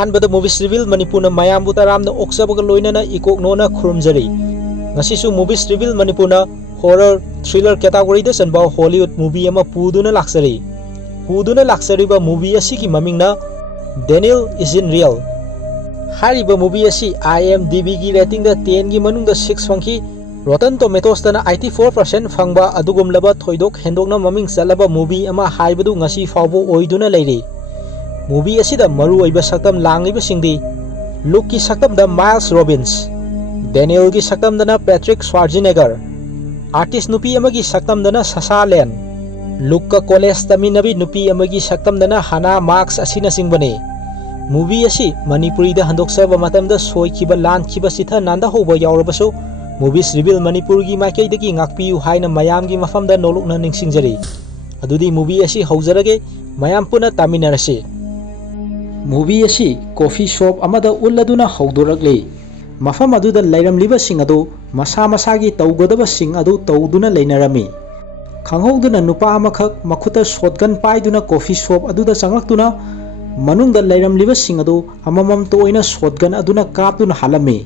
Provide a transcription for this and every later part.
अहानबद movies reveal Manipur मयामबु तरामना ओक्सबगा लोइनना इकोकनोना खुरुमजरी ngasisu movies reveal manipur na horror thriller category da sanba Hollywood movie ama puduna laksari ba movie asi ki maming na Daniel Isn't Real hariba movie asi IMDb gi rating da 10 gi manung da 6 fangki Rotten Tomatoes da na 84% fangba adugum laba thoidok hendokna maming salaba movie ama haibadu ngasi fawbo oiduna leiri movie asi da maru oiba saktam langiba singdi Luke ki saktam da Miles Robbins Daniel की सक्तम दना Patrick स्वार्जेनेगर artist नुपी अमगी सक्तम दना ससा लेन look का college तमिनबी नुपी अमगी सक्तम दना हना marks असिना सिंगबने movie असी मणिपुरी दा हंदोक्सब मतम दा सोइखिबा लानखिबा सिथा नांदा होबा यावरबसो मूवीज रिवील मणिपुर की माइकैदगी ngakpiu हाइना मयाम की मफम दा नोलुकना निंगसिंगजरी अदुदी मूवी असी हौजरगे मयाम पुना तामिनरसे मूवी असी कॉफी शॉप अमदा उल्लदुना हौदोरगले मफम अदुदा लैरमलिबा सिंग अदु मसा मसागी तौगदबा सिंग अदु तौदुना लैनरमी खंगौदुना नुपा अमखक मखुता शॉटगन पाइदुना कॉफी शॉप अदुदा चंगलक्तुना मनुंगदा लैरमलिबा सिंग अदु अममम तोइना शॉटगन अदुना कापदुना हालमी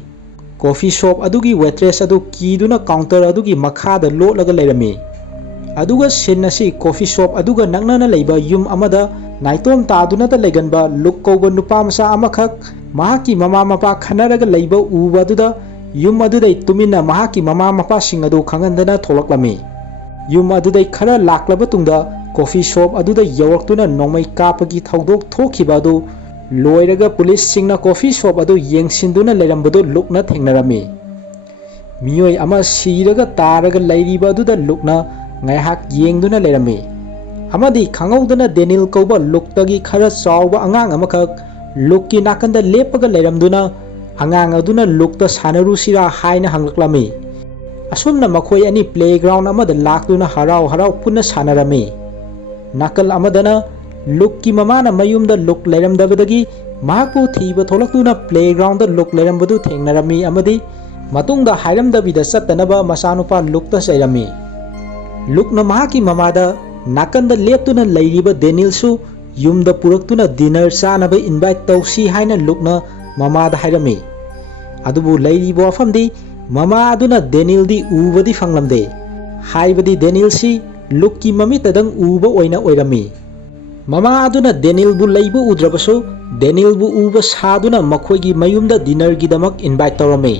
कॉफी शॉप अदुगी वेट्रेस अदु कीदुना काउंटर अदुगी मखादा लोटलगा लैरमी अदुगा सिन असि कॉफी शॉप अदुगा नंगनाना लैबा युम अमदा नाइतोम तादुना ता लैगनबा लुक कौबा नुपा मसा अमखक महाकी ममा मपा खनरगा लैबा उबा अदुदा युम अदुदै तुमिना महाकी ममा मपा सिंग अदु खंगनदना थोलक्लमी युम अदुदै खरा लाक्लबा तुंगदा कॉफी शॉप अदुदा यवरक्तुना नोंमै कापगी थौदोक थोखिबा अदु लोइरगा पुलिस सिंगना कॉफी शॉप अदु येंगसिंदुना लैरमबदु लुकना थेंगनरमी मियोय अमा सीरगा तारगा लैरिबा अदुदा लुकना ngaihat yengduna lerami amadi khangowduna Daniel kouba luktagi khara chawba angang amakak lukki nakanda lepaga leramduna angang aduna lukta sanaru sira haina hanglaklami asumna makhoi ani playground amada lakduna harau harau punna sanarami nakal amadana lukki mamana mayumda luk leramdabadagi mahakpu thiba tholakduna playground da luk lerambadu thengnarami amadi matungda hairamdabida sattanaba masanupa lukta sairami लुकना महाकी ममादा नाकंदा लेप्तुना लैरिबा डेनियलसु युमदा पुरक्तुना dinner चानबा इनवाइट तौसी हाइना लुकना ममादा हाइरमी अदुबु लैरिबा वफमदि ममा अदुना डेनियलदि उबदि फंगलमदे हाइबदि डेनियलसी लुककी ममितदंग उबा ओइना ओइरमी ममा अदुना डेनियलबु लैबु उद्रबसु डेनियलबु उबा सादुना मखोइगी मयुमदा डिनरगी दमक इनवाइट तौरमी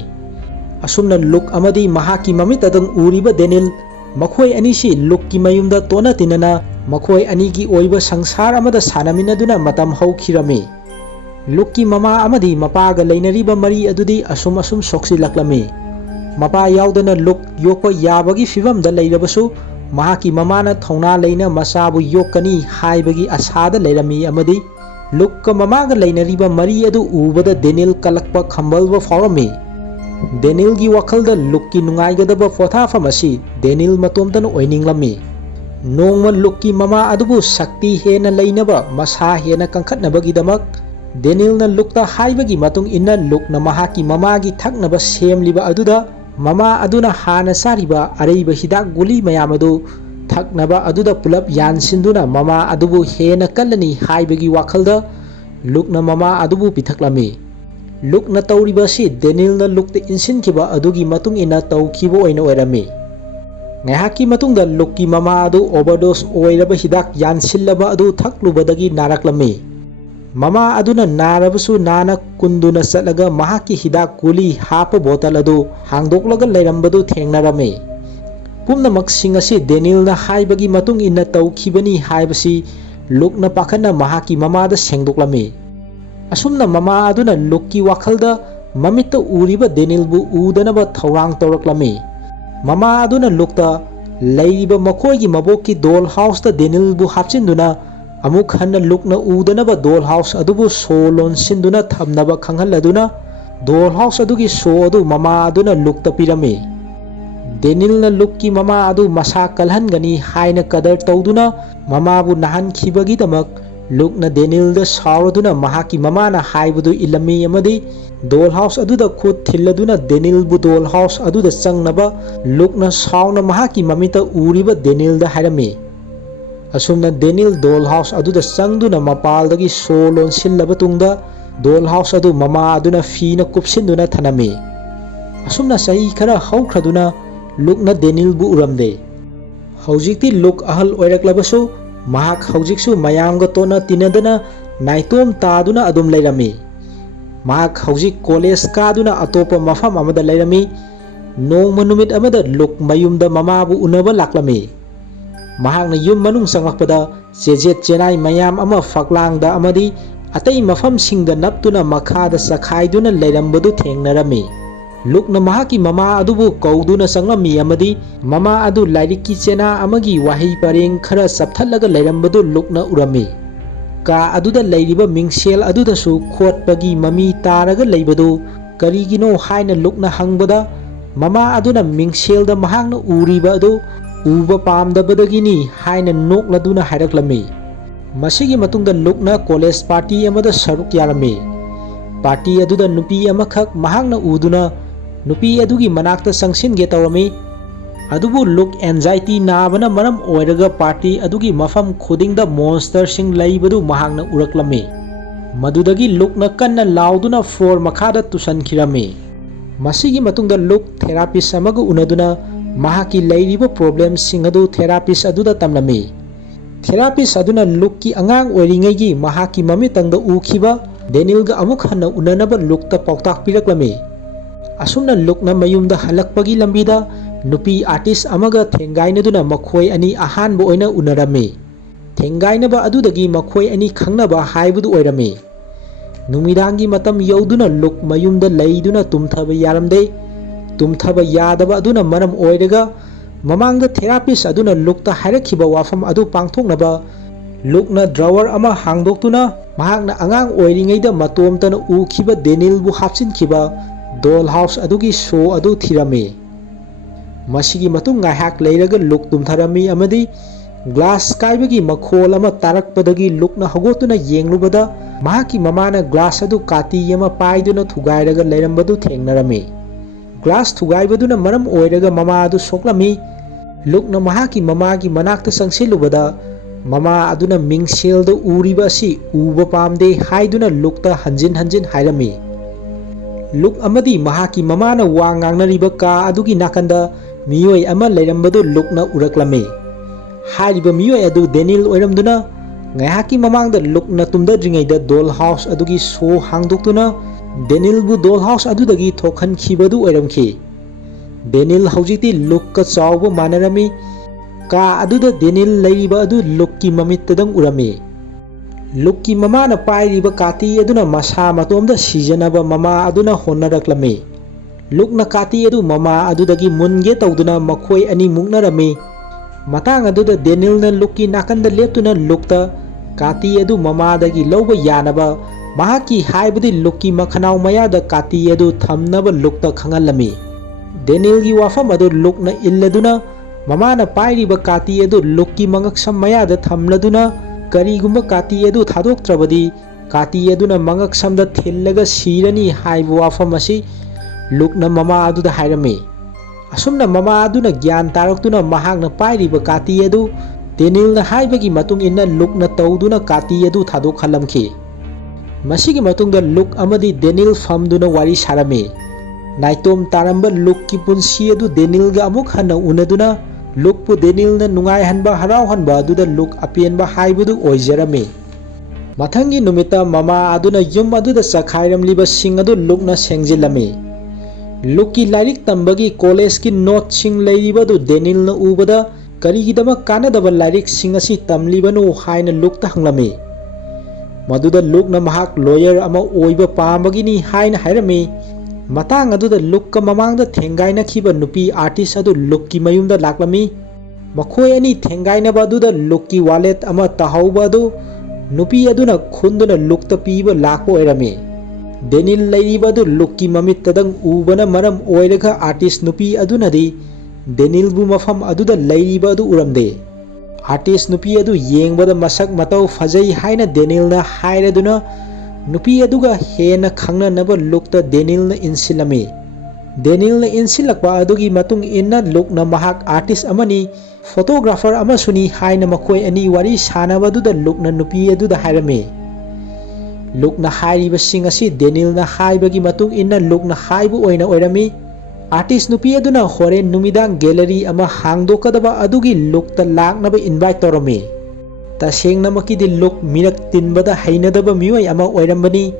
असुमना लुक अमदि महाकी ममितदंग उरिबा डेनियल मखोई अनीसी लुककी मयुमदा तोना तिनना मखोई अनीगी ओइबा संसार अमदा सानमिनदुना मतम हौखिरमी लुककी ममा अमदी मपागा लैनरिबा मरी अदुदी असुम असुम सोक्सिलक्लमी मपा यावदना लुक योको याबगी फिवमदा लैरबसु महाकी ममाना थौना लैना मसाबु योकनी हाइबगी आसादा लैरमी अमदी लुकका ममागा लैनरिबा मरी अदु उबदा डेनियल कलक्पा खंबलबा फावरमी Daniel की वखलदा लुककी नुंगाइगदबा पोथाफम असि Daniel मतोमतन ओइनिंगलमी नोंगमा लुककी ममा अदुबु शक्ति हेना लैनबा मसा हेना कंखटनबगीदमक Daniel ना लुकता हाइबगी मतुंग इन्ना लुकना महाकी ममागी थकनबा सेमलिबा अदुदा ममा अदुना हाना सारिबा अरैबा हिदाक गुली मयामदु थकनबा अदुदा पुलप यानसिंदुना ममा अदुबु हेना कल्लनी हाइबगी वखलदा लुकना ममा अदुबु पिथकलमी लुकना तौरिबासी Daniel ना लुकते इंसिनखिबा अदुगी मतुंग इना तौखिबो ओइना ओइरमी ngahaki matungda lukki mama adu overdose oiraba hidak yansilaba adu thaklubadagi naraklami mama aduna narabasu nana kunduna satlaga mahaki hidak kuli hapa bottle adu hangdoklaga leirambadu thengnarame pumnamak sing asi Daniel na haibagi matung inna taukhibani haibasi lukna pakhana mahaki mama da sengdoklami asumna mama aduna lukki wakhalda mamitta uriba Daniel bu udanaba thawrang toraklami mama aduna lukta laiba makoigi maboki doll house ta Daniel bu hapchinduna amuk hanna lukna udanaba doll house adubu solon sinduna thamnaba khanghaladuna doll house adugi so adu mama aduna lukta pirami Daniel na lukki mama adu masa kalhangani haina kadar tawduna mama bu nahan khibagi damak lukna Daniel da sauraduna mahaki mama na haibudu ilami amadi doll house aduda khut thilladuna Daniel bu doll house aduda changnaba lukna sauna mahaki mamita uriba Daniel da hairami asumna Daniel doll house aduda changduna mapaldagi solon sillaba tungda doll house adu mama aduna fina kupsinduna thanami asumna sahi khara haukhraduna lukna Daniel bu uramde haujikti luk ahal oiraklabasu mahak haujiksu mayamga tona tinadana naitom taduna adum leirami mahak haujik college kaduna atopa mafam amada leirami nongma numit amada luk mayumda mama bu unaba laklami mahakna yum manung sanglakpada jejet jenai mayam ama faklangda amadi atai mafam singda naptuna makhada sakhaiduna leirambadu thengnarami lukna mahaki mama adubu kauduna sanglami amadi mama adu lairiki chena amagi wahi pareng khara sapthallaga leirambadu lukna urami ka aduda leiriba mingsel adudasu khotpagi mami taraga leibadu karigino haina lukna hangbada mama aduna mingselda mahakna uriba adu uba pamdabadagini haina nokladuna hairaklami masigi matungda lukna college party amada saruk yarami party aduda nupi amakhak mahakna uduna nupi adugi manakta sangsinge tawrami adubu luk anxiety nabana maram oiraga party adugi mafam khudingda monster sing leibadu mahakna uraklami madudagi lukna kanna lauduna floor makhada tusankhirami masigi matungda luk therapist amaga unaduna mahaki leiriba problem sing adu therapist aduda tamlami therapist aduna lukki angang oiringegi mahaki mamitangda ukhiba Daniel ga amuk hanna unanaba lukta pautak piraklami asumna lukna mayumda halakpagi lambida nupi artist amaga thengainaduna makhoi ani ahanba oina unarami thengainaba adudagi makhoi ani khangnaba haibudu oirami numidangi matam yauduna luk mayumda leiduna tumthaba yaramde tumthaba yadaba aduna maram oiraga mamangda therapist aduna lukta hairakhiba wafam adu pangthoknaba lukna drawer ama hangdoktuna mahakna angang oiringeida matomtana ukhiba Daniel bu hapchinkhiba doll house adugi show adu thirami masigi matung ngaihak leiraga luk tumtharami amadi glass kaibagi makhol ama tarakpadagi lukna hagotuna yenglubada mahaki mamana glass adu kati yama paiduna thugairaga leirambadu thengnarami glass thugaibaduna maram oiraga mama adu soklami lukna mahaki mamagi manakta sangsilubada mama aduna mingselda uriba si uba pamde haiduna lukta hanjin hanjin hairami luk amadi mahaki mamana wa ngangnariba ka adugi nakanda miyoi ama leirambadu lukna uraklami hairiba miyoi adu Daniel oiramduna ngaihaki mamangda lukna tumdadringaida doll house adugi show hangdoktuna Daniel bu doll house adudagi thokhankhibadu oiramkhi Daniel haujiti lukka chawba manarami ka aduda Daniel leiriba adu lukki mamittadang urami lukki mamana pairiba kati aduna masa matomda sijanaba mama aduna honnaraklami lukna kati adu mama adudagi munge tawduna makhoi ani muknarami matang aduda Daniel na lukki nakanda leptuna lukta kati adu mama dagi lawba yanaba mahaki haibadi lukki makhanaw mayada kati adu thamnaba lukta khangalami Daniel gi wafam adu lukna illaduna mamana pairiba kati adu lukki mangaksam mayada thamladuna karigumba kati adu thadoktrabadi kati aduna mangaksamda thillaga sirani haibu wafam asi lukna mama aduda hairami asumna mama aduna gyan taraktuna mahakna pairiba kati adu Daniel na haibagi matung inna lukna tawduna kati adu thadokhalamkhi masigi matungda luk amadi Daniel famduna wari sarami naitom taramba lukki punsi adu Daniel ga amuk hanna unaduna lukpu Daniel na nungai hanba harau hanba aduda luk apienba haibudu oijarami mathangi numita mama aduna yum aduda sakhairamliba sing adu lukna sengjilami lukki lairik tambagi college ki note sing leiribadu Daniel na ubada karigidama kanadaba lairik sing asi tamlibanu haina lukta hanglami maduda lukna mahak lawyer ama oiba pambagini haina hairami matang aduda lukka mamangda thengaina khiba nupi artist adu lukki mayumda laklami makhoi ani thengaina baduda lukki wallet ama tahauba adu nupi aduna khunduna lukta piba lakpo oirami Daniel leiriba adu lukki mamittadang ubana maram oiraga artist nupi adunadi Daniel bu mafam aduda leiriba adu uramde artist nupi adu yengbada masak matau fajai haina Daniel na hairaduna nupi aduga hena khangna naba lukta Daniel na insilami Daniel na insilakpa adugi matung inna lukna mahak artist amani photographer amasuni haina makhoi ani wari sanaba aduda lukna nupi aduda hairami Lukna hairibasing asi Daniel na haibagi matung inna lukna haibu oina oirami. Artist nupi aduna horen numidang gallery ama hangdokadaba adugi lukta laknaba invite torami. Tasengnamakidi luk minak tinbada hainadaba miyoi ama oirambani.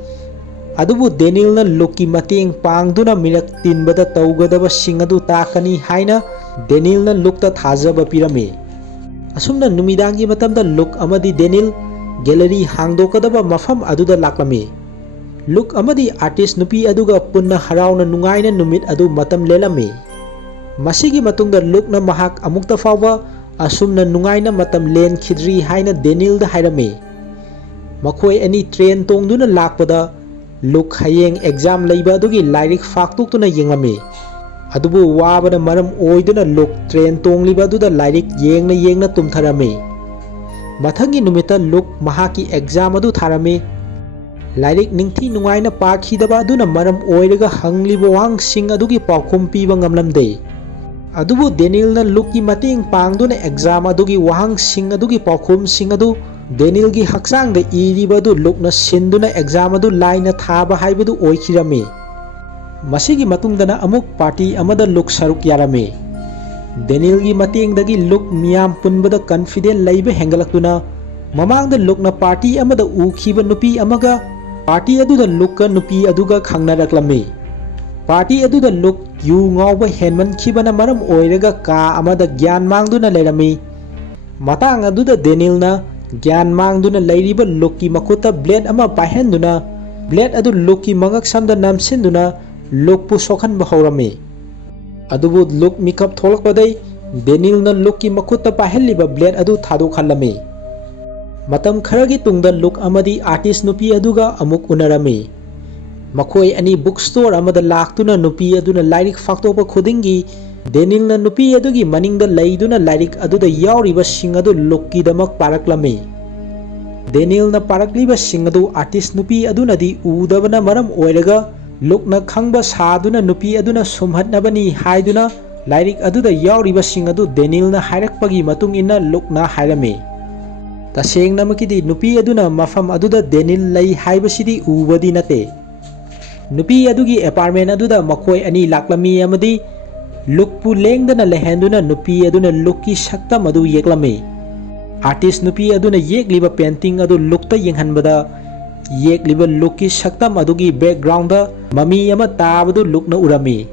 Adubu Daniel na lukki mateng pangduna minak tinbada taugadaba singadu takani haina Daniel na lukta thajaba pirami. Asumna numidangi matamda luk amadi Daniel gallery hangdokadaba mafam aduda laklami. Luk amadi artist nupi aduga punna harauna nungaina numit adu matam lelami. Masigi matungda luk na mahak amukta fawa asumna nungaina matam len khidri haina Daniel da hairami. Makoi ani train tongduna lakpada luk hayeng exam leiba adugi lairik faktuktuna yenglami. Adubu wabana maram oiduna luk train tongliba aduda lairik yengna tumtharami. Mathangi numita luk mahaki exam adu tharami. Lairik ningthi nungaina pakhidaba aduna maram oiraga hangliba wangsing adugi paukhum piba ngamlamde. Adubu Daniel na lukki mateng pangduna exam adugi wahangsing adugi paukhumsing adu Daniel gi haksang da iriba du lukna sinduna exam adu laina thaba haibadu oikhirami. Masigi matungdana amuk party amada luk saruk yarami. Daniel gi matengdagi luk miyam punbada confident laiba hengalaktuna mamangda lukna party amada ukhiba nupi amaga party aduda lukka nupi aduga khangnaraklami. Party aduda luk yu ngawba henman khibana maram oiraga ka amada gyan mangduna leirami. Matang aduda Daniel na gyan mangduna leiriba lukki makuta blade ama pahenduna blade adu lukki mangak samda namsinduna lukpu sokhanba haurami. Adubu luk mikap tholakpadai Daniel na lukki makuta pahelliba blade adu thadokhalami. Matam kharagi tungda luk amadi artist nupi aduga amuk unarami. Makoi ani bookstore amada laktuna nupi aduna lairik faktopa khudingi Daniel na nupi adugi maningda laiduna lairik aduda yauriba sing adu lukki damak paraklami. Daniel na parakliba sing adu artist nupi aduna di udabana maram oiraga lukna khangba saduna nupi aduna sumhatnabani haiduna lairik aduda yauriba sing adu Daniel na hairakpagi matung inna lukna hairami. Tasengnamakidi nupi aduna mafam aduda Daniel lai haibasidi ubadi nate. Nupi adugi apartment aduda makoi ani laklami amadi lukpu lengdana lehenduna nupi aduna lukki saktam adu yeklami. Artist nupi aduna yekliba painting adu lukta yenghanbada yekliba lukki saktam adugi background da mami ama tabadu lukna urami.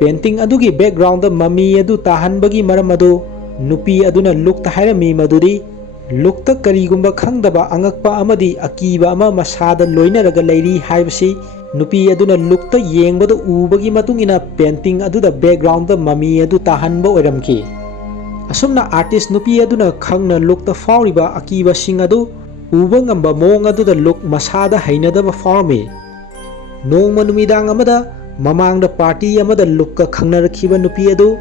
Painting adugi background da mami adu tahanbagi maram adu nupi aduna lukta hairami madudi lukta karigumba khangdaba angakpa amadi akiba ama masada loinaraga leiri haibasi nupi aduna lukta yengbada ubagi matungina painting aduda background da mami adu tahanba oiramki. Asumna artist nupi aduna khangna lukta fauriba akiba sing adu uba ngamba mong aduda luk masada hainadaba faurami. Nongma numidang amada mamangda party amada lukka khangnarakhiba nupi adu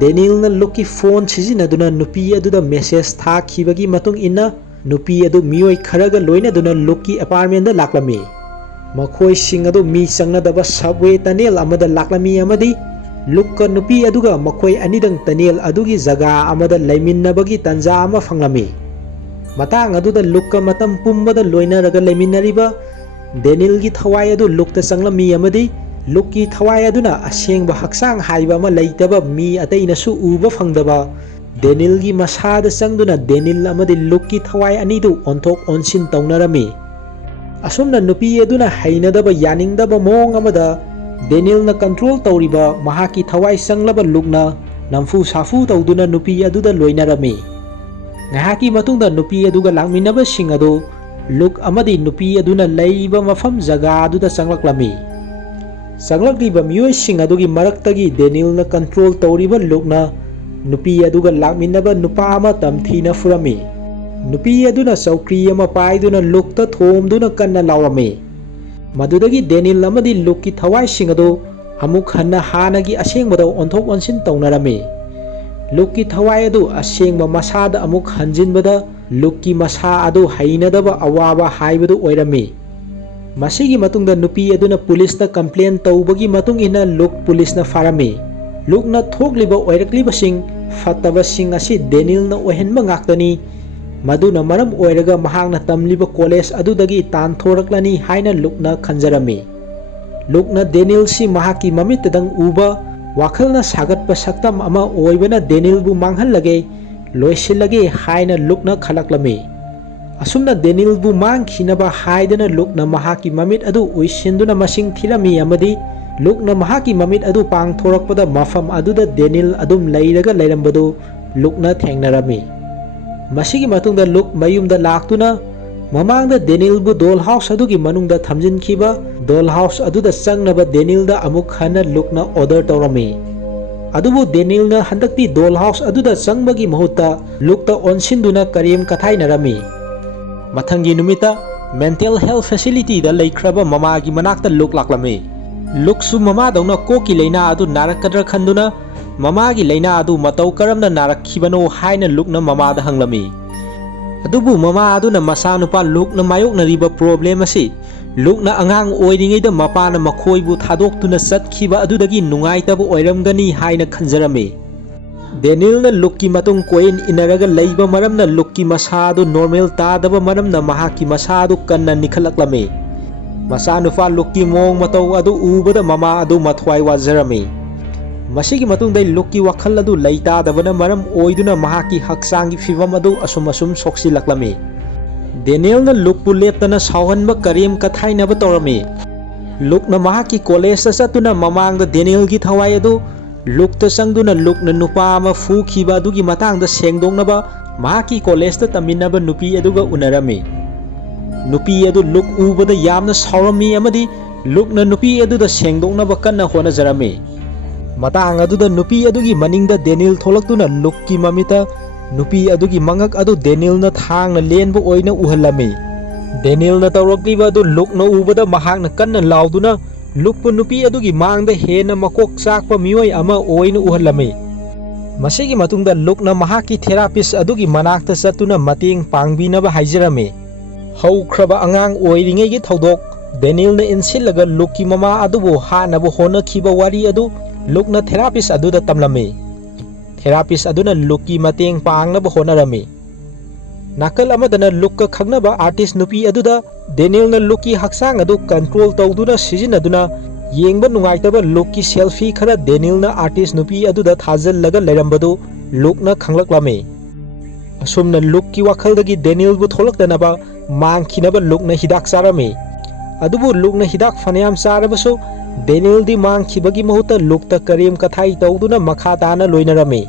Daniel na lukki phone sizinaduna nupi aduda message thakibagi matung inna nupi adu miyoi kharaga loinaduna lukki apartment da laklami. Makhoi sing adu mi changnadaba subway tunnel amada laklami amadi lukka nupi aduga makhoi anidang tunnel adugi jaga amada laiminabagi tanja ama fanglami. Matang aduda lukka matam pumbada loinaraga laiminariba Daniel gi thawai adu lukta changlami amadi lukki thawai aduna asengba haksang haiba ama leitaba mi atainasu uba fangdaba Daniel gi masada changduna Daniel amadi lukki thawai anidu onthok onsin taunarami. Asumna nupi aduna hainadaba yaningdaba mong amada Daniel na control tauriba mahaki thawai changlaba lukna namfu safu tauduna nupi aduda loinarami. Ngahaki matungda nupi aduga langminaba sing adu luk amadi nupi aduna leiba mafam jaga aduda changlaklami. Changlakliba miyoi sing adugi maraktagi Daniel na control tauriba lukna nupi aduga lakminaba nupa ama tamthina furami. Nupi aduna saukri ama paiduna lukta thomduna kanna lawami. Madudagi Daniel amadi lukki thawai sing adu amuk hanna hanagi asengbada onthok onsin taunarami. Lukki thawai adu asengba masada amuk hanjinbada lukki masa adu hainadaba awaba haibadu oirami. Masigi matungda nupi aduna police na complain taubagi matung ina luk police na farami. Luk na thokliba oirakliba sing fataba sing asi Daniel na ohenba ngaktani ꯃꯗꯨꯅ ꯃꯔꯝ ꯑꯣꯏꯔꯒ ꯃꯍꯥꯛꯅ ꯇꯝꯂꯤꯕ college ꯑꯗꯨꯗꯒꯤ ꯇꯥꯟꯊꯣꯔꯛꯂꯅꯤ ꯍꯥꯏꯅ ꯂꯨꯛꯅ ꯈꯟꯖꯔꯝꯃꯤ꯫ ꯂꯨꯛꯅ ꯗꯦꯅꯤꯜꯁꯤ ꯃꯍꯥꯛꯀꯤ ꯃꯃꯤꯠꯇꯗꯪ ꯎꯕ ꯋꯥꯈꯜꯅ ꯁꯥꯒꯠꯄ ꯁꯛꯇꯝ ꯑꯃ ꯑꯣꯏꯕꯅ ꯗꯦꯅꯤꯜꯕꯨ ꯃꯥꯡꯍꯜꯂꯒꯦ, ꯂꯣꯏꯁꯤꯜꯂꯒꯦ ꯍꯥꯏꯅ ꯂꯨꯛꯅ ꯈꯜꯂꯛꯂꯝꯃꯤ꯫ ꯑꯁꯨꯝꯅ ꯗꯦꯅꯤꯜꯕꯨ ꯃꯥꯡꯈꯤꯅꯕ ꯍꯥꯏꯗꯅ ꯂꯨꯛꯅ ꯃꯍꯥꯛꯀꯤ ꯃꯃꯤꯠ ꯑꯗꯨ ꯎꯏꯁꯤꯟꯗꯨꯅ ꯃꯁꯤꯡ ꯊꯤꯔꯝꯃꯤ ꯑꯃꯗꯤ ꯂꯨꯛꯅ ꯃꯍꯥꯛꯀꯤ ꯃꯃꯤꯠ ꯑꯗꯨ ꯄꯥꯡꯊꯣꯔꯛꯄꯗ ꯃꯐꯝ ꯑꯗꯨꯗ ꯗꯦꯅꯤꯜ ꯑꯗꯨꯝ ꯂꯩꯔꯒ ꯂꯩꯔꯝꯕꯗꯨ ꯂꯨꯛꯅ ꯊꯦꯡꯅꯔꯝꯃꯤ꯫ ꯃꯁꯤꯒꯤ ꯃꯇꯨꯡꯗ ꯂꯨꯛ ꯃꯌꯨꯝꯗ ꯂꯥꯛꯇꯨꯅ ꯃꯃꯥꯡꯗ ꯗꯦꯅꯤꯜꯕꯨ ꯗꯣꯜ ꯍꯥꯎꯁ ꯑꯗꯨꯒꯤ ꯃꯅꯨꯡꯗ ꯊꯝꯖꯤꯟꯈꯤꯕ ꯗꯣꯜ ꯍꯥꯎꯁ ꯑꯗꯨꯗ ꯆꯪꯅꯕ ꯗꯦꯅꯤꯜꯗ ꯑꯃꯨꯛ ꯍꯟꯅ ꯂꯨꯛꯅ ꯑꯣꯔꯗꯔ ꯇꯧꯔꯝꯃꯤ꯫ ꯑꯗꯨꯕꯨ ꯗꯦꯅꯤꯜꯅ ꯍꯟꯗꯛꯇꯤ ꯗꯣꯜ ꯍꯥꯎꯁ ꯑꯗꯨꯗ ꯆꯪꯕꯒꯤ ꯃꯍꯨꯠꯇ ꯂꯨꯛꯇ ꯑꯣꯟꯁꯤꯟꯗꯨꯅ ꯀꯔꯦꯝ ꯀꯊꯥꯏꯅꯔꯝꯃꯤ꯫ ꯃꯊꯪꯒꯤ ꯅꯨꯃꯤꯠꯇ ꯃꯦꯟꯇꯦꯜ ꯍꯦꯜꯊ ꯐꯦꯁꯤꯂꯤꯇꯤꯗ ꯂꯩꯈ꯭ꯔꯕ ꯃꯃꯥꯒꯤ ꯃꯅꯥꯛꯇ ꯂꯨꯛ ꯂꯥꯛꯂꯝꯃꯤ꯫ ꯂꯨꯛꯁꯨ ꯃꯃꯥꯗꯧꯅ ꯀꯣꯛꯀꯤ ꯂꯩꯅꯥ ꯑꯗꯨ ꯅꯥꯔꯛꯀꯗ꯭ꯔꯥ ꯈꯟꯗꯨꯅ ꯃꯃꯥꯒꯤ ꯂꯩꯅꯥ ꯑꯗꯨ ꯃꯇꯧ ꯀꯔꯝꯅ ナꯔꯛꯈꯤꯕꯅꯣ ꯍꯥꯏꯅ ꯂꯨꯛꯅ ꯃꯃꯥꯗ ꯍꯪꯂꯝꯃꯤ꯫ ꯑꯗꯨꯕꯨ ꯃꯃꯥ ꯑꯗꯨꯅ ꯃꯆꯥꯅꯨꯄꯥ ꯂꯨꯛꯅ ꯃꯥꯌꯣꯛꯅꯔꯤꯕ ꯄ꯭ꯔꯣꯕ꯭ꯂꯦꯝ ꯑꯁꯤ ꯂꯨꯛꯅ ꯑꯉꯥꯡ ꯑꯣꯏꯔꯤꯉꯩꯗ ꯃꯄꯥꯅ ꯃꯈꯣꯏꯕꯨ ꯊꯥꯗꯣꯛꯇꯨꯅ ꯆꯠꯈꯤꯕ ꯑꯗꯨꯗꯒꯤ ꯅꯨꯡꯉꯥꯏꯇꯕ ꯑꯣꯏꯔꯝꯒꯅꯤ ꯍꯥꯏꯅ ꯈꯟꯖꯔꯝꯃꯤ꯫ ꯗꯦꯅꯤꯜꯅ ꯂꯨꯛꯀꯤ ꯃꯇꯨꯡ ꯀꯣꯏꯟ ꯏꯟꯅꯔꯒ ꯂꯩꯕ ꯃꯔꯝꯅ ꯂꯨꯛꯀꯤ ꯃꯁꯥ ꯑꯗꯨ ꯅꯣꯔꯃꯦꯜ ꯇꯥꯗꯕ ꯃꯔꯝꯅ ꯃꯍꯥꯛꯀꯤ ꯃꯁꯥ ꯑꯗꯨ ꯀꯟꯅ ꯅꯤꯛꯈꯠꯂꯛꯂꯝꯃꯤ꯫ ꯃꯆꯥꯅꯨꯄꯥ ꯂꯨꯛꯀꯤ ꯃꯑꯣꯡ ꯃꯇꯧ ꯑꯗꯨ ꯎꯕꯗ ꯃꯃꯥ ꯑꯗꯨ ꯃꯊ꯭ꯋꯥꯏ ꯋꯥꯖꯔꯝꯃꯤ꯫ ꯃꯁꯤꯒꯤ ꯃꯇꯨꯡꯗ ꯂꯨꯛꯀꯤ ꯋꯥꯈꯜ ꯑꯗꯨ ꯂꯩꯇꯥꯗꯕꯅ ꯃꯔꯝ ꯑꯣꯏꯗꯨꯅ ꯃꯍꯥꯛꯀꯤ ꯍꯛꯆꯥꯡꯒꯤ ꯐꯤꯚꯝ ꯑꯗꯨ ꯑꯁꯨꯝ ꯁꯣꯛꯆꯤꯜꯂꯛꯂꯝꯃꯤ꯫ ꯗꯦꯅꯤꯜꯅ ꯂꯨꯛꯄꯨ ꯂꯦꯞꯇꯅ ꯁꯥꯎꯍꯟꯕ ꯀꯔꯦꯝ ꯀꯊꯥꯏꯅꯕ ꯇꯧꯔꯝꯃꯤ꯫ ꯂꯨꯛꯅ ꯃꯍꯥꯛꯀꯤ ꯀꯣꯂꯦꯖꯇ ꯆꯠꯇꯨꯅ ꯃꯃꯥꯡꯗ ꯗꯦꯅꯤꯜꯒꯤ ꯊꯋꯥꯏ ꯑꯗꯨ ꯂꯨꯛꯇ ꯆꯪꯗꯨꯅ ꯂꯨꯛꯅ ꯅꯨꯄꯥ ꯑꯃ ꯐꯨꯈꯤꯕ ꯑꯗꯨꯒꯤ ꯃꯇꯥꯡꯗ ꯁꯦꯡꯗꯣꯛꯅꯕ ꯃꯍꯥꯛꯀꯤ ꯀꯣꯂꯦꯖꯇ ꯇꯝꯃꯤꯟꯅꯕ ꯅꯨꯄꯤ ꯑꯗꯨꯒ ꯎꯅꯔꯝꯃꯤ꯫ ꯅꯨꯄꯤ ꯑꯗꯨ ꯂꯨꯛ ꯎꯕꯗ ꯌꯥꯝꯅ ꯁꯥꯎꯔꯝꯃꯤ ꯑꯃꯗꯤ ꯂꯨꯛꯅ ꯅꯨꯄꯤ ꯑꯗꯨꯗ ꯁꯦꯡꯗꯣꯛꯅꯕ ꯀꯟꯅ ꯍꯣꯠꯅꯖꯔꯝꯃꯤ꯫ ꯃꯇꯥꯡ ꯑꯗꯨꯗ ꯅꯨꯄꯤ ꯑꯗꯨꯒꯤ ꯃꯅꯤꯡꯗ ꯗꯦꯅꯤꯜ ꯊꯣꯛꯂꯛꯇꯨꯅ ꯂꯨꯛꯀꯤ ꯃꯃꯤꯠꯇ ꯅꯨꯄꯤ ꯑꯗꯨꯒꯤ ꯃꯉꯛ ꯑꯗꯨ ꯗꯦꯅꯤꯜꯅ ꯊꯥꯡꯅ ꯂꯦꯟꯕ ꯑꯣꯏꯅ ꯎꯍꯜꯂꯝꯃꯤ꯫ ꯗꯦꯅꯤꯜꯅ ꯇꯧꯔꯛꯂꯤꯕ ꯑꯗꯨ ꯂꯨꯛꯅ ꯎꯕꯗ ꯃꯍꯥꯛꯅ ꯀꯟꯅ ꯂꯥꯎꯗꯨꯅ ꯂꯨꯛꯄꯨ ꯅꯨꯄꯤ ꯑꯗꯨꯒꯤ ꯃꯥꯡꯗ ꯍꯦꯟꯅ ꯃꯀꯣꯛ ꯆꯥꯛꯄ ꯃꯤꯑꯣꯏ ꯑꯃ ꯑꯣꯏꯅ ꯎꯍꯜꯂꯝꯃꯤ꯫ ꯃꯁꯤꯒꯤ ꯃꯇꯨꯡꯗ ꯂꯨꯛꯅ ꯃꯍꯥꯛꯀꯤ ꯊꯦꯔꯥꯄꯤꯁ ꯑꯗꯨꯒꯤ ꯃꯅꯥꯛꯇ ꯆꯠꯇꯨꯅ ꯃꯇꯦꯡ ꯄꯥꯡꯕꯤꯅꯕ ꯍꯥꯏꯖꯔꯝꯃꯤ꯫ ꯍꯧꯈ꯭ꯔꯕ ꯑꯉꯥꯡ ꯑꯣꯏꯔꯤꯉꯩꯒꯤ ꯊꯧꯗꯣꯛ ꯗꯦꯅꯤꯜꯅ ꯏꯟꯁꯤꯜꯂꯒ ꯂꯨꯛꯀꯤ ꯃꯃꯥ ꯑꯗꯨꯕꯨ ꯍꯥꯠꯅꯕ ꯍꯣꯠꯅꯈꯤꯕ ꯋꯥꯔꯤ ꯑꯗꯨ ꯂꯨꯛꯅ ꯊꯦꯔꯥꯄꯤꯁ ꯑꯗꯨꯗ ꯇꯝꯂꯝꯃꯤ꯫ ꯊꯦꯔꯥꯄꯤꯁ ꯑꯗꯨꯅ ꯂꯨꯛꯀꯤ ꯃꯇꯦꯡ ꯄꯥꯡꯅꯕ ꯍꯣꯠꯅꯔꯝꯃꯤ꯫ ꯅꯥꯀꯜ ꯑꯃꯗꯅ ꯂꯨꯛꯀ ꯈꯪꯅꯕ ꯑꯥꯔꯇꯤꯁ ꯅꯨꯄꯤ ꯑꯗꯨꯗ ꯗꯦꯅꯤꯜꯅ ꯂꯨꯛꯀꯤ ꯍꯛꯆꯥꯡ ꯑꯗꯨ ꯀꯟꯇ꯭ꯔꯣꯜ ꯇꯧꯗꯨꯅ ꯁꯤꯖꯤꯟꯅꯗꯨꯅ ꯌꯦꯡꯕ ꯅꯨꯡꯉꯥꯏꯇꯕ ꯂꯨꯛꯀꯤ ꯁꯦꯜꯐꯤ ꯈꯔ ꯗꯦꯅꯤꯜꯅ ꯑꯥꯔꯇꯤꯁ ꯅꯨꯄꯤ ꯑꯗꯨꯗ ꯊꯥꯖꯤꯜꯂꯒ ꯂꯩꯔꯝꯕꯗꯨ ꯂꯨꯛꯅ ꯈꯪꯂꯛꯂꯝꯃꯤ꯫ ꯑꯁꯨꯝꯅ ꯂꯨꯛꯀꯤ ꯋꯥꯈꯜꯗꯒꯤ ꯗꯦꯅꯤꯜꯕꯨ ꯊꯣꯛꯂꯛꯇꯅꯕ ꯃꯥꯡꯈꯤꯅꯕ ꯂꯨꯛꯅ ꯍꯤꯗꯥꯛ ꯆꯥꯔꯝꯃꯤ꯫ ꯑꯗꯨꯕꯨ ꯂꯨꯛꯅ ꯍꯤꯗꯥꯛ ꯐꯅꯌꯥꯝ ꯆꯥꯔꯕꯁꯨ ꯗꯦꯅꯤꯜꯗꯤ ꯃꯥꯡꯈꯤꯕꯒꯤ ꯃꯍꯨꯠꯇ ꯂꯨꯛꯇ ꯀꯔꯦꯝ ꯀꯊꯥꯏ ꯇꯧꯗꯨꯅ ꯃꯈꯥ ꯇꯥꯅ ꯂꯣꯏꯅꯔꯝꯃꯤ꯫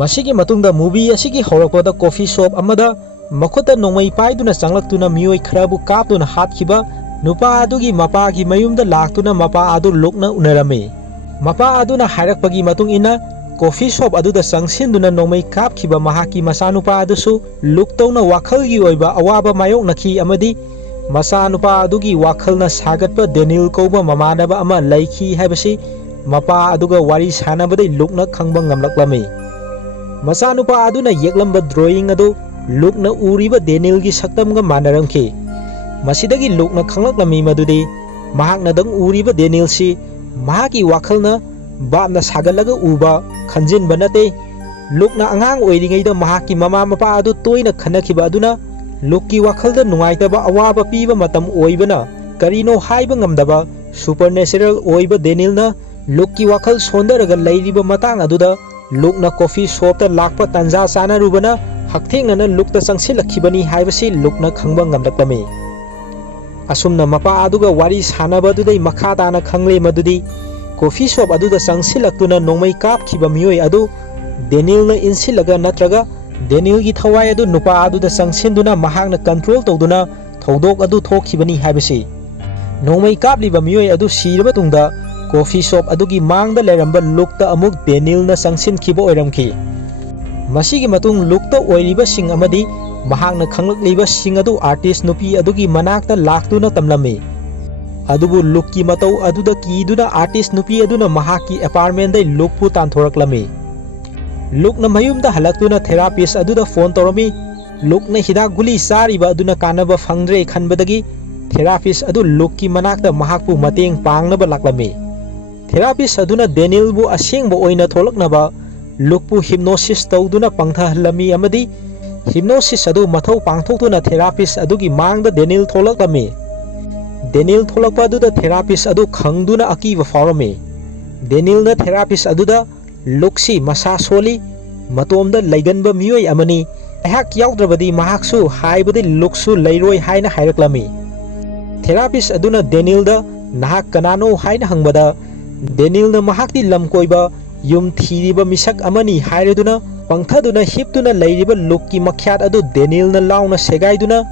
ꯃꯁꯤꯒꯤ ꯃꯇꯨꯡꯗ ꯃꯨꯚꯤ ꯑꯁꯤꯒꯤ ꯍꯧꯔꯛꯄꯗ ꯀꯣꯐꯤ ꯁꯣꯞ ꯑꯃꯗ ꯃꯈꯨꯠꯇ ꯅꯣꯡꯃꯩ ꯄꯥꯏꯗꯨꯅ ꯆꯪꯂꯛꯇꯨꯅ ꯃꯤꯑꯣꯏ ꯈꯔꯕꯨ ꯀꯥꯞꯇꯨꯅ ꯍꯥꯠꯈꯤꯕ ꯅꯨꯄꯥ ꯑꯗꯨꯒꯤ ꯃꯄꯥꯒꯤ ꯃꯌꯨꯝꯗ ꯂꯥꯛꯇꯨꯅ ꯃꯄꯥ ꯑꯗꯨ ꯂꯨꯛꯅ ꯎꯅꯔꯝꯃꯤ꯫ ꯃꯄꯥ ꯑꯗꯨꯅ ꯍꯥꯏꯔꯛꯄꯒꯤ ꯃꯇꯨꯡ ꯏꯟꯅ ꯀꯣꯐꯤ ꯁꯣꯞ ꯑꯗꯨꯗ ꯆꯪꯁꯤꯟꯗꯨꯅ ꯅꯣꯡꯃꯩ ꯀꯥꯞꯈꯤꯕ ꯃꯍꯥꯛꯀꯤ ꯃꯆꯥꯅꯨꯄꯥ ꯑꯗꯨꯁꯨ ꯂꯨꯛꯇꯧꯅ ꯋꯥꯈꯜꯒꯤ ꯑꯣꯏꯕ ꯑꯋꯥꯕ ꯃꯥꯌꯣꯛꯅꯈꯤ ꯑꯃꯗꯤ ꯃꯆꯥꯅꯨꯄꯥ ꯑꯗꯨꯒꯤ ꯋꯥꯈꯜꯅ ꯁꯥꯒꯠꯄ ꯗꯦꯅꯤꯜ ꯀꯧꯕ ꯃꯃꯥꯟꯅꯕ ꯑꯃ ꯂꯩꯈꯤ ꯍꯥꯏꯕꯁꯤ ꯃꯄꯥ ꯑꯗꯨꯒ ꯋꯥꯔꯤ ꯁꯥꯟꯅꯕꯗꯩ ꯂꯨꯛꯅ ꯈꯪꯕ ꯉꯝꯂꯛꯂꯝꯃꯤ꯫ ꯃꯆꯥꯅꯨꯄꯥ ꯑꯗꯨꯅ ꯌꯦꯛꯂꯝꯕ ꯗ꯭ꯔꯣꯌꯤꯡ ꯑꯗꯨ ꯂꯨꯛꯅ ꯎꯔꯤꯕ ꯗꯦꯅꯤꯜꯒꯤ ꯁꯛꯇꯝꯒ ꯃꯥꯟꯅꯔꯝꯈꯤ꯫ ꯃꯁꯤꯗꯒꯤ ꯂꯨꯛꯅ ꯈꯪꯂꯛꯂꯝꯃꯤ ꯃꯗꯨꯗꯤ ꯃꯍꯥꯛꯅꯗꯪ ꯎꯔꯤꯕ ꯗꯦꯅꯤꯜꯁꯤ ꯃꯍꯥꯛꯀꯤ ꯋꯥꯈꯜꯅ ꯕꯥꯞꯅ ꯁꯥꯒꯠꯂꯒ ꯎꯕ ꯈꯟꯖꯤꯟꯕ ꯅꯠꯇꯦ꯫ ꯂꯨꯛꯅ ꯑꯉꯥꯡ ꯑꯣꯏꯔꯤꯉꯩꯗ ꯃꯍꯥꯛꯀꯤ ꯃꯃꯥ ꯃꯄꯥ ꯑꯗꯨ ꯇꯣꯏꯅ ꯈꯟꯅꯈꯤꯕ ꯑꯗꯨꯅ ꯂꯨꯛꯀꯤ ꯋꯥꯈꯜꯗ ꯅꯨꯡꯉꯥꯏꯇꯕ ꯑꯋꯥꯕ ꯄꯤꯕ ꯃꯇꯝ ꯑꯣꯏꯕꯅ ꯀꯔꯤꯅꯣ ꯍꯥꯏꯕ ꯉꯝꯗꯕ ꯁꯨꯄꯔꯅꯦꯆꯔꯦꯜ ꯑꯣꯏꯕ ꯗꯦꯅꯤꯜꯅ ꯂꯨꯛꯀꯤ ꯋꯥꯈꯜ ꯁꯣꯟꯊꯔꯒ ꯂꯩꯔꯤꯕ ꯃꯇꯥꯡ ꯑꯗꯨꯗ ꯂꯨꯛꯅ ꯀꯣꯐꯤ ꯁꯣꯞꯇ ꯂꯥꯛꯄ ꯇꯥꯟꯖꯥ ꯆꯥꯅꯔꯨꯕꯅ ꯍꯛꯊꯦꯡꯅꯅ ꯂꯨꯛꯇ ꯆꯪꯁꯤꯜꯂꯛꯈꯤꯕꯅꯤ ꯍꯥꯏꯕꯁꯤ ꯂꯨꯛꯅ ꯈꯪꯕ ꯉꯝꯂꯛꯂꯝꯃꯤ꯫ ꯑꯁꯨꯝꯅ ꯃꯄꯥ ꯑꯗꯨꯒ ꯋꯥꯔꯤ ꯁꯥꯟꯅꯕ ꯑꯗꯨꯗꯩ ꯃꯈꯥ ꯇꯥꯅ ꯈꯪꯂꯦ ꯃꯗꯨꯗꯤ ꯀꯣꯐꯤ ꯁꯣꯞ ꯑꯗꯨꯗ ꯆꯪꯁꯤꯜꯂꯛꯇꯨꯅ ꯅꯣꯡꯃꯩ ꯀꯥꯞꯈꯤꯕ ꯃꯤꯑꯣꯏ ꯑꯗꯨ ꯗꯦꯅꯤꯜꯅ ꯏꯟꯁꯤꯜꯂꯒ ꯅꯠꯇ꯭ꯔꯒ ꯗꯦꯅꯤꯜꯒꯤ ꯊꯋꯥꯏ ꯑꯗꯨ ꯅꯨꯄꯥ ꯑꯗꯨꯗ ꯆꯪꯁꯤꯟꯗꯨꯅ ꯃꯍꯥꯛꯅ ꯀꯟꯇ꯭ꯔꯣꯜ ꯇꯧꯗꯨꯅ ꯊꯧꯗꯣꯛ ꯑꯗꯨ ꯊꯣꯛꯈꯤꯕꯅꯤ ꯍꯥꯏꯕꯁꯤ꯫ ꯅꯣꯡꯃꯩ ꯀꯥꯞꯂꯤꯕ ꯃꯤꯑꯣꯏ ꯑꯗꯨ ꯁꯤꯔꯕ ꯇꯨꯡꯗ ꯀꯣꯐꯤ ꯁꯣꯞ ꯑꯗꯨꯒꯤ ꯃꯥꯡꯗ ꯂꯩꯔꯝꯕ ꯂꯨꯛꯇ ꯑꯃꯨꯛ ꯗꯦꯅꯤꯜꯅ ꯆꯪꯁꯤꯟꯈꯤꯕ ꯑꯣꯏꯔꯝꯈꯤ꯫ ꯃꯁꯤꯒꯤ ꯃꯇꯨꯡ ꯂꯨꯛꯇ ꯑꯣꯏꯔꯤꯕꯁꯤꯡ ꯑꯃꯗꯤ ꯃꯍꯥꯛꯅ ꯈꯪꯂꯛꯂꯤꯕꯁꯤꯡ ꯑꯗꯨ ꯑꯥꯔꯇꯤꯁ ꯅꯨꯄꯤ ꯑꯗꯨꯒꯤ ꯃꯅꯥꯛꯇ ꯂꯥꯛꯇꯨꯅ ꯇꯝꯂꯝꯃꯤ꯫ ꯑꯗꯨꯕु ꯂꯨꯛꯀꯤ ꯃꯇꯧ ꯑꯗꯨꯗ ꯀꯤꯗꯨꯅ ꯑꯥꯔꯇꯤꯁ ꯅꯨꯄꯤ ꯑꯗꯨꯅ ꯃꯍꯥꯛꯀꯤ ꯑꯦꯄꯥꯔꯠꯃꯦꯟꯗꯩ ꯂꯨꯛꯄꯨ ꯇꯥꯟꯊꯣꯔꯛꯂꯝꯃꯤ꯫ ꯂꯨꯛꯅ ꯃꯌꯨꯝꯗ ꯍꯜꯂꯛꯇꯨꯅ ꯊꯦꯔꯥꯄꯤꯁ ꯑꯗꯨꯗ ꯐꯣꯟ ꯇꯧꯔꯝꯃꯤ꯫ ꯂꯨꯛꯅ ꯍꯤꯗꯥꯛ ꯒꯨꯂꯤ ꯆꯥꯔꯤꯕ ꯑꯗꯨꯅ ꯀꯥꯟꯅꯕ ꯐꯪꯗ꯭ꯔꯦ ꯈꯟꯕꯗꯒꯤ ꯊꯦꯔꯥꯄꯤꯁ ꯑꯗꯨ ꯂꯨꯛꯀꯤ ꯃꯅꯥꯛꯇ ꯃꯍꯥꯛꯄꯨ ꯃꯇꯦꯡ ꯄꯥꯡꯅꯕ ꯂꯥꯛꯂꯝꯃꯤ꯫ ꯊꯦꯔꯥꯄꯤꯁ ꯑꯗꯨꯅ ꯗꯦꯅꯤꯜꯕꯨ ꯑꯁꯦꯡꯕ ꯑꯣꯏꯅ ꯊꯣꯛꯂꯛꯅꯕ ꯂꯨꯛꯄꯨ ꯍꯤꯞꯅꯣꯁꯤꯁ ꯇꯧꯗꯨꯅ ꯄꯪꯊꯍꯜꯂꯝꯃꯤ ꯑꯃꯗꯤ hypnosis adu mathau pangthokuna therapist adugi mangda Daniel tholakami. Daniel tholakpa aduda therapist adu khangduna akiba faurami. Daniel na therapist aduda luksi masa soli matomda laiganba miyoi amani ahak yaudrabadi mahaksu haibadi luksu lairoi haina hairaklami. Therapist aduna Daniel da nahak kanano haina hangbada Daniel na mahakti lamkoiba yum thiriba misak amani hairaduna pangthaduna hiptuna lairiba lukki makhyat adu Daniel na launa segaiduna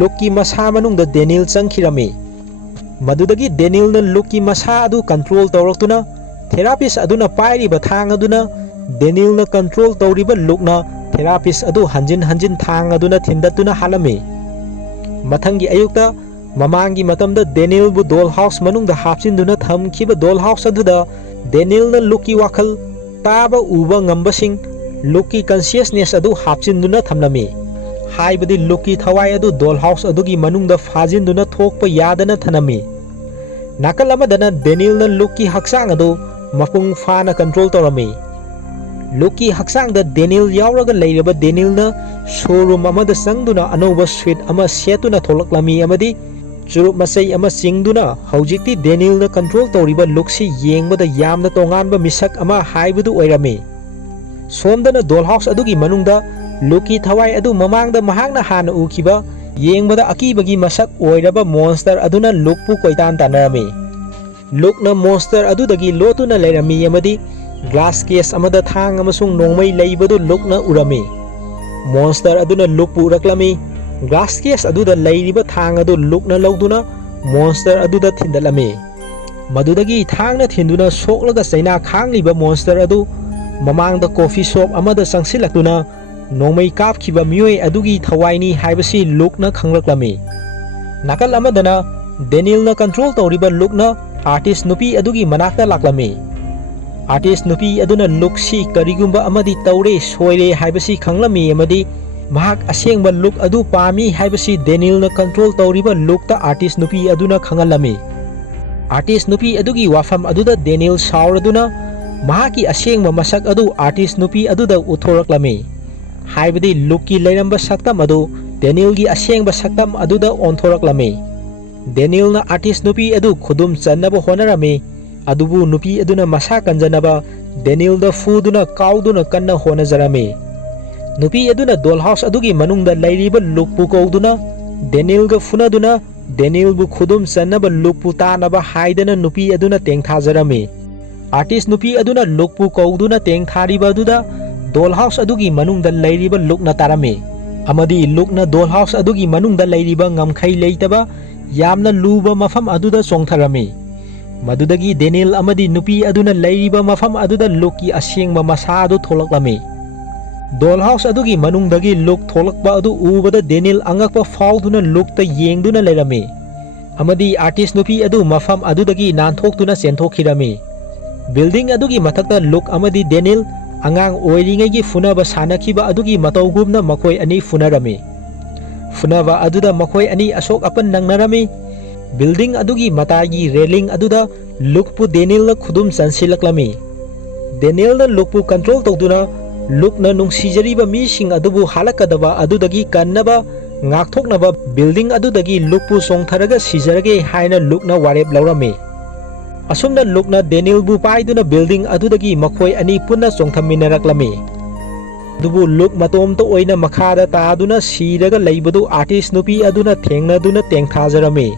lukki masa manungda Daniel changkhirami. Madudagi Daniel na lukki masa adu control tawraktuna therapist aduna pairiba thang aduna Daniel na control tawriba lukna therapist adu hanjin thang aduna thindatuna halami. Mathangi ayukta mamangi matamda Daniel bu dollhouse manungda hapchinduna thamkhiba dollhouse aduda Daniel na lukki wakhal taba uba ngambasing lukki consciousness adu hapchinduna thamlami. Haibadi lukki thawai adu dollhouse adugi manungda fajinduna thokpa yadana thanami. Nakal amadana Daniel na lukki haksang adu mapung fana control tawrami. Lukki haksang da Daniel yauraga leiraba Daniel na showroom amada sangduna anova suite ama setuna tholaklami amadi churup masai ama singduna haujikti Daniel na control tawriba luksi yengbada yamna tonganba misak ama haibadu oirami. Somdana dollhouse adugi manungda lukki thawai adu mamangda mahakna hana ukiba yengbada akibagi masak oiraba monster aduna lukpu koitan tanarami. Lukna monster adudagi lotuna leirami amadi glass case amada thang amasung nongmai leibadu lukna urami. Monster aduna lukpu uraklami. Glass case aduda leiriba thang adu lukna lauduna monster aduda thindalami. Madudagi thangna thinduna soklaga saina khangliba monster adu mamangda coffee shop amada sangsilaktuna nongmai kapkhiba miyoi adugi thawaini haibasi lukna khanglaklami. Nakal amadana Daniel na control tawriba lukna artist nupi adugi manakta laklami. Artist nupi aduna luksi karigumba amadi tawre soire haibasi khanglami amadi mahak asengba look adu pami haibasi Daniel na control tawriba lookta artist nupi aduna khangalami. Artist nupi adugi wafam aduda Daniel sauraduna mahaki asengba masak adu artist nupi aduda uthoraklami. Haibadi lookki leiramba saktam adu Daniel gi asengba saktam aduda onthoraklami. Daniel na artist nupi adu khudum channaba honarami adubu nupi aduna masa kanjanaba Daniel da fuduna kauduna kanna honajarami. Nupi aduna dollhouse adugi manungda lairiba lukpu kauduna Daniel ga funaduna Daniel bu khudum channaba lukpu tanaba haidana nupi aduna tengthajarami. Artist nupi aduna lukpu kauduna tengthariba aduda dollhouse adugi manungda lairiba lukna tarami. Amadi lukna dollhouse adugi manungda lairiba ngamkhai leitaba yamna luba mafam aduda chongtharami. Madudagi Daniel amadi nupi aduna lairiba mafam aduda lukki asengba masa adu tholaklami. Dollhouse adugi manungdagi luk tholakpa adu ubada Daniel angakpa fauduna lukta yengduna leirami. Amadi artist nupi adu mafam adudagi nanthokduna chenthokirami. Building adugi mathakta luk amadi Daniel angang oiringai funaba sanakhiba adugi matawgumna makoi ani funarami. Funaba aduda makoi ani asok apan nangnarami. Building adugi matagi railing aduda lukpu Daniel na khudum chansilaklami. Daniel na lukpu control tawduna lukna nungsijariba mising adubu halakadaba adudagi kannaba ngakthoknaba building adudagi lukpu songtharaga sijarage haina lukna warep laurami. Asumna lukna Daniel bu paiduna building adudagi makhoi ani punna songthaminaraklami. Dubu luk matomto oina makhada taaduna siraga leibadu artist nupi aduna thengnaduna tengthajarami.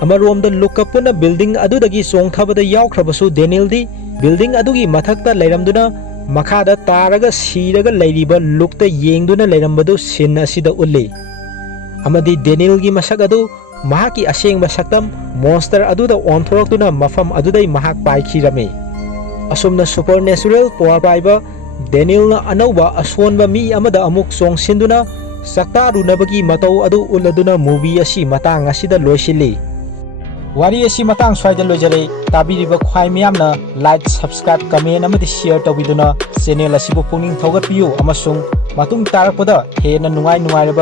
Amaromda lukapuna building adudagi songthabada yaukhabasu Daniel di building adugi mathakta leiramduna makhada taraga siraga leiriba lukta yengduna leirambadu sin asida ulli. Amadi Daniel gi masak adu mahaki asengba saktam monster aduda onthoraktuna mafam adudai mahak paikhirami. Asumna supernatural power paiba Daniel na anauba aswonba mi amada amuk songsinduna sakta runabagi matau adu uladuna movie asi matang asida loisili. Wari asi matang swaida lojare tabiriba khwai miyamna like subscribe comment amadi share tawiduna channel asibu pungning thogatpiyu amasung matung tarakpada hena nungai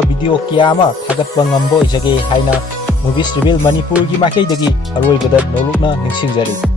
video kya ama thagatpa ngambo ijage haina movies reveal manipur gi makai dagi aroibada nolukna ningsingjari.